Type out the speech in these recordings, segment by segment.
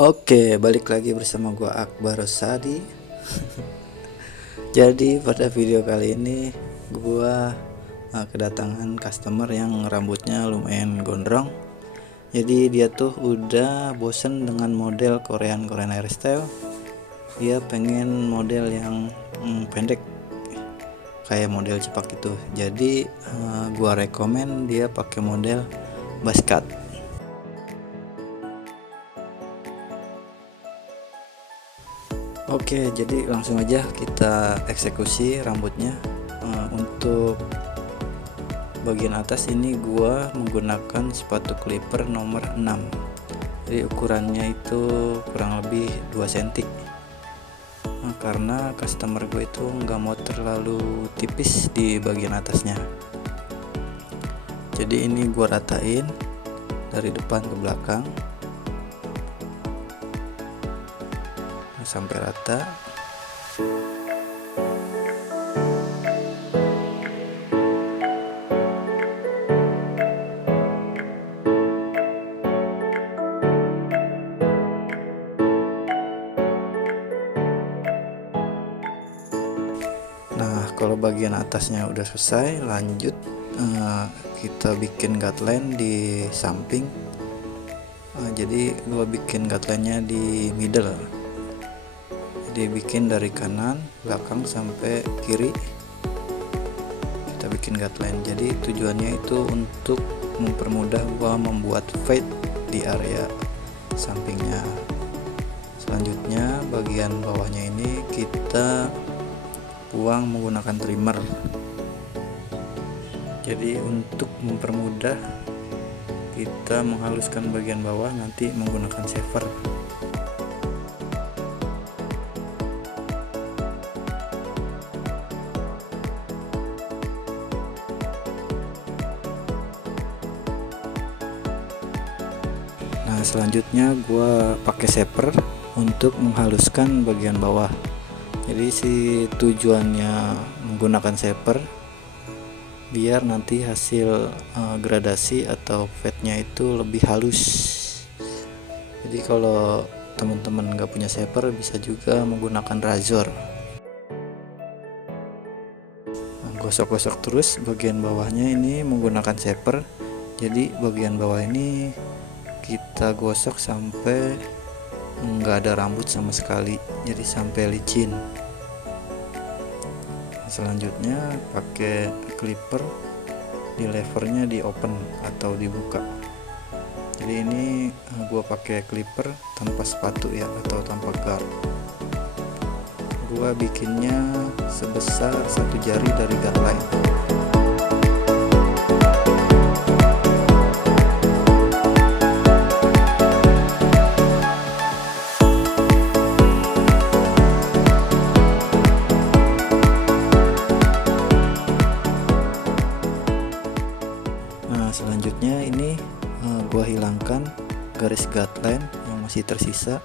Oke, balik lagi bersama gua Akbar Rosadi. Jadi pada video kali ini gua kedatangan customer yang rambutnya lumayan gondrong. Jadi dia tuh udah bosen dengan model Korean hairstyle. Dia pengen model yang pendek kayak model cepak gitu. Jadi gua rekomen dia pakai model buzz cut. Oke, jadi langsung aja kita eksekusi rambutnya. Untuk bagian atas ini gua menggunakan sepatu clipper nomor 6. Jadi ukurannya itu kurang lebih 2 cm. Karena customer gue itu nggak mau terlalu tipis di bagian atasnya. Jadi ini gua ratain dari depan ke belakang sampai rata. Nah, kalau bagian atasnya udah selesai, lanjut kita bikin guideline di samping. Jadi gua bikin guideline-nya di middle. Jadi bikin dari kanan, belakang sampai kiri. Kita bikin guideline. Jadi tujuannya itu untuk mempermudah gua membuat fade di area sampingnya. Selanjutnya bagian bawahnya ini kita buang menggunakan trimmer. Jadi untuk mempermudah kita menghaluskan bagian bawah nanti menggunakan shaver. Nah, selanjutnya gua pakai shaver untuk menghaluskan bagian bawah. Jadi si tujuannya menggunakan shaver biar nanti hasil gradasi atau fade-nya itu lebih halus. Jadi kalau teman-teman nggak punya shaver bisa juga menggunakan razor. Gosok-gosok terus bagian bawahnya ini menggunakan shaver. Jadi bagian bawah ini kita gosok sampai nggak ada rambut sama sekali, jadi sampai licin. Selanjutnya pakai clipper, di levernya di open atau dibuka. Jadi ini gua pakai clipper tanpa sepatu ya, atau tanpa guard. Gua bikinnya sebesar 1 jari dari guideline. Nah, selanjutnya ini gua hilangkan garis guideline yang masih tersisa.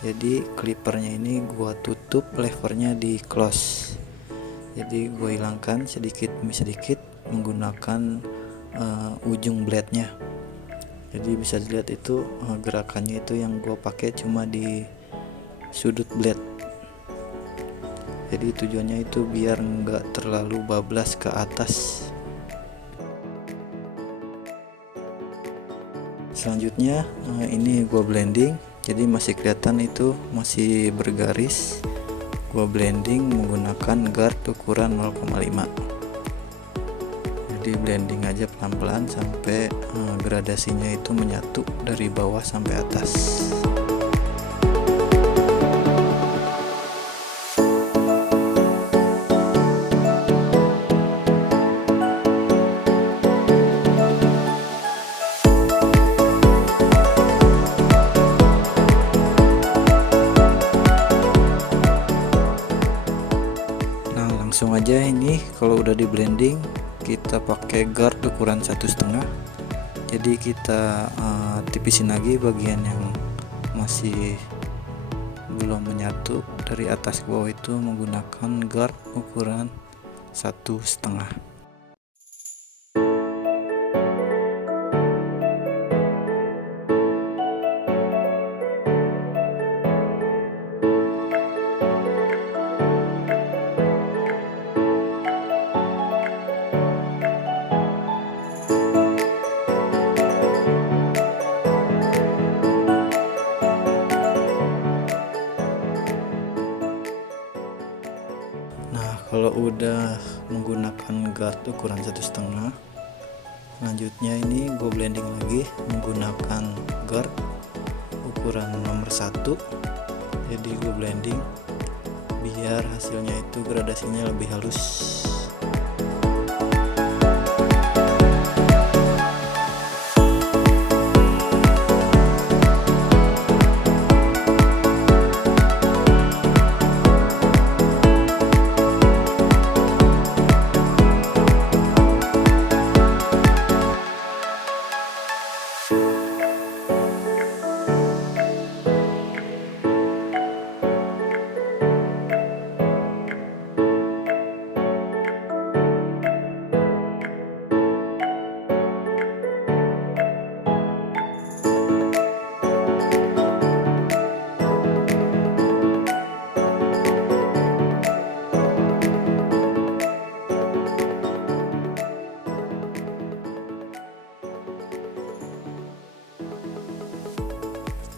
Jadi clippernya ini gua tutup, levernya di close. Jadi gua hilangkan sedikit demi sedikit menggunakan ujung blade-nya. Jadi bisa dilihat itu gerakannya itu yang gua pakai cuma di sudut blade. Jadi tujuannya itu biar nggak terlalu bablas ke atas. Selanjutnya ini gua blending, jadi masih kelihatan itu masih bergaris. Gua blending menggunakan guard ukuran 0,5. Jadi blending aja pelan-pelan sampai gradasinya itu menyatu dari bawah sampai atas. Langsung aja ini kalau udah di blending kita pakai guard ukuran 1,5. Jadi kita tipisin lagi bagian yang masih belum menyatu dari atas ke bawah itu menggunakan guard ukuran 1,5. Kalau udah menggunakan guard ukuran 1,5, selanjutnya ini gue blending lagi menggunakan guard ukuran nomor 1. Jadi gue blending biar hasilnya itu gradasinya lebih halus.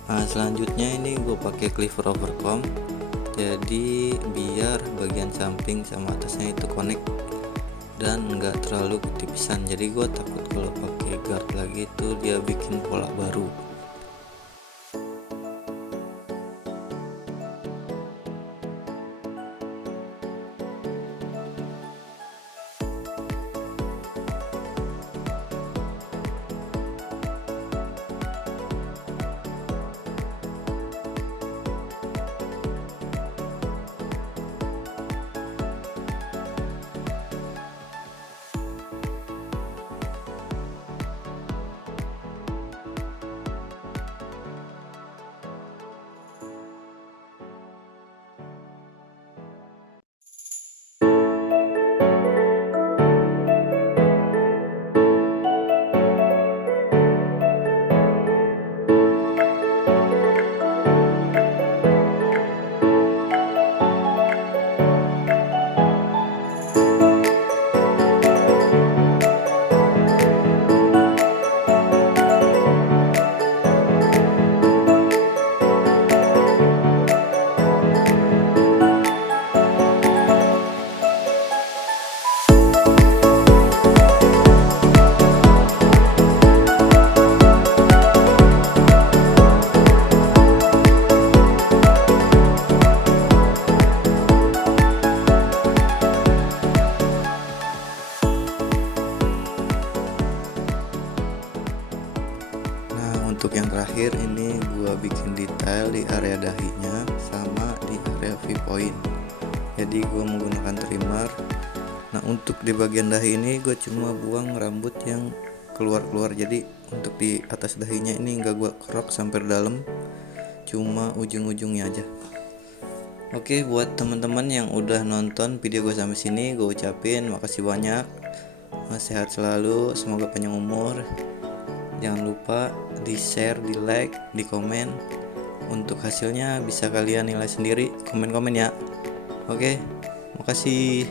Nah, selanjutnya ini gue pakai cleaver overcomb, jadi biar bagian samping sama atasnya itu connect dan nggak terlalu ketipisan. Jadi gue takut kalau pakai guard lagi itu dia bikin pola baru. Untuk yang terakhir ini gua bikin detail di area dahinya sama di area V-point. Jadi gua menggunakan trimmer. Nah, untuk di bagian dahi ini gue cuma buang rambut yang keluar-keluar. Jadi untuk di atas dahinya ini enggak gua kerok sampai dalam, cuma ujung-ujungnya aja. Oke, buat teman-teman yang udah nonton video gue sampai sini, gue ucapin makasih banyak. Sehat selalu, semoga panjang umur. Jangan lupa di share, di like, di komen. Untuk hasilnya bisa kalian nilai sendiri, komen-komen ya. Oke, makasih.